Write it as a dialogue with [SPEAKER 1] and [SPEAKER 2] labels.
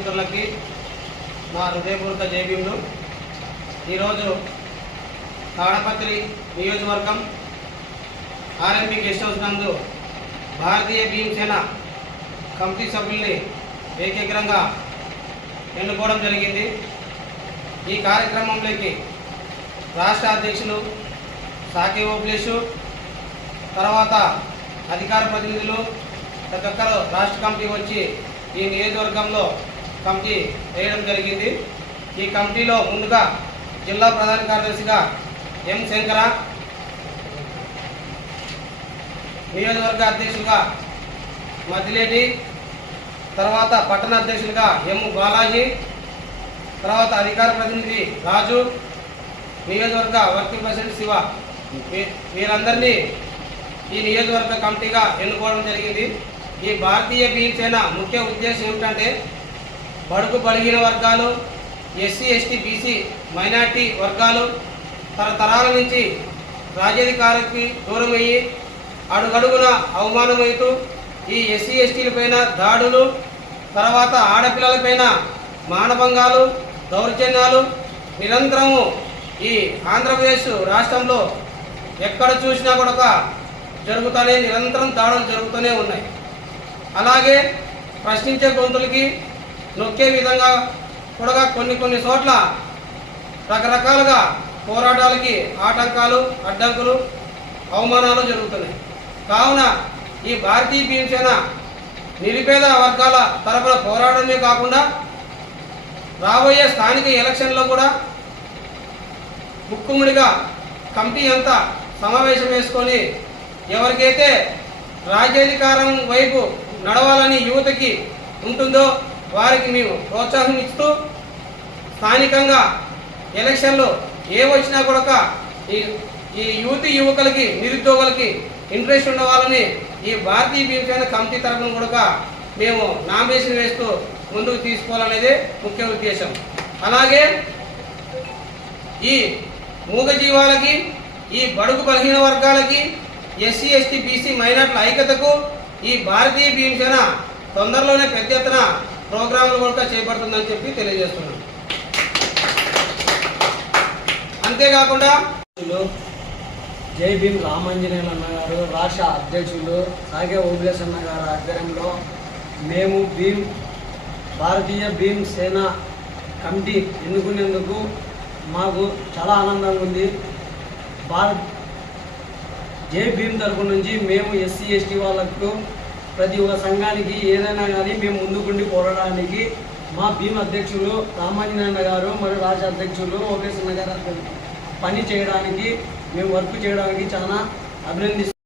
[SPEAKER 1] స్నేహితులకి నా హృదయపూర్వక జేబీలు ఈరోజు తాడపత్రి నియోజకవర్గం ఆర్ఎంపి గెస్ట్ హౌస్ నందు భారతీయ భీమసేన కమిటీ సభ్యుల్ని ఏకీగ్రంగా ఎన్నుకోవడం జరిగింది ఈ కార్యక్రమంలోకి రాష్ట్ర అధ్యక్షులు సాకే ఓబ్లేషు తర్వాత అధికార ప్రతినిధులు ఒక్కరు రాష్ట్ర కమిటీ వచ్చి ఈ నియోజకవర్గంలో కమిటీ వేయడం జరిగింది ఈ కమిటీలో ముందుగా జిల్లా ప్రధాన కార్యదర్శిగా ఎం శంకర నియోజకవర్గ అధ్యక్షులుగా మధ్యలేటి తర్వాత పట్టణ అధ్యక్షులుగా ఎం బాలాజీ తర్వాత అధికార ప్రతినిధి రాజు నియోజకవర్గ వర్కింగ్ ప్రెసిడెంట్ శివ వీరందరినీ ఈ నియోజకవర్గ కమిటీగా ఎన్నుకోవడం జరిగింది ఈ భారతీయ భీమసేన ముఖ్య ఉద్దేశం ఏమిటంటే బడుగు బలిగిన వర్గాలు ఎస్సీ ఎస్టీ బీసీ మైనార్టీ వర్గాలు తరతరాల నుంచి రాజ్యాధికారానికి దూరమయ్యి అడుగడుగున అవమానమవుతూ ఈ ఎస్సీ ఎస్టీలపైన దాడులు తర్వాత ఆడపిల్లలపైన మానభంగాలు దౌర్జన్యాలు నిరంతరము ఈ ఆంధ్రప్రదేశ్ రాష్ట్రంలో ఎక్కడ చూసినా కూడా జరుగుతానే నిరంతరం దాడులు జరుగుతూనే ఉన్నాయి అలాగే ప్రశ్నించే గొంతులకి నొక్కే విధంగా కూడా కొన్ని కొన్ని చోట్ల రకరకాలుగా పోరాటాలకి ఆటంకాలు అడ్డంకులు అవమానాలు జరుగుతున్నాయి కావున ఈ భారతీయ భీమసేన నిరుపేద వర్గాల తరఫున పోరాడమే కాకుండా రాబోయే స్థానిక ఎలక్షన్లో కూడా ముక్కుముడిగా కమిటీ అంతా సమావేశం వేసుకొని ఎవరికైతే రాజ్యాధికారం వైపు నడవాలని యువతకి ఉంటుందో వారికి మేము ప్రోత్సాహం ఇస్తూ స్థానికంగా ఎలక్షన్లో ఏ వచ్చినా కూడా ఈ ఈ యువతి యువకులకి నిరుద్యోగులకి ఇంట్రెస్ట్ ఉన్న వాళ్ళని ఈ భారతీయ భీమసేన కమిటీ తరఫున కూడా మేము నామినేషన్ వేస్తూ ముందుకు తీసుకోవాలనేది ముఖ్య ఉద్దేశం అలాగే ఈ మూగజీవాలకి ఈ బడుగు బలహీన వర్గాలకి ఎస్సీ ఎస్టీ బీసీ మైనార్టీల ఐక్యతకు ఈ భారతీయ భీమసేన తొందరలోనే పెద్ద ఎత్తున ప్రోగ్రాంలు కూడా చేపడుతుందని చెప్పి తెలియజేస్తున్నాను అంతేకాకుండా
[SPEAKER 2] జై భీమ్ రామాంజనేయులు అన్నగారు రాష్ట్ర అధ్యక్షులు అలాగే ఓబిఎస్ అన్నగారు ఆధ్వర్యంలో మేము భీమ్ భారతీయ భీమ్ సేన కమిటీ ఎన్నుకునేందుకు మాకు చాలా ఆనందంగా ఉంది భారత్ జై భీమ్ తరఫు నుంచి మేము ఎస్సీ ఎస్టీ వాళ్ళకు ప్రతి ఒక్క సంఘానికి ఏదైనా కానీ మేము ముందుకుండి పోరాడడానికి మా భీమ్ అధ్యక్షులు రామాంజనన్న గారు మరియు రాజ అధ్యక్షులు ఓకే గారు పని చేయడానికి మేము వర్క్ చేయడానికి చాలా అభినందిస్తాం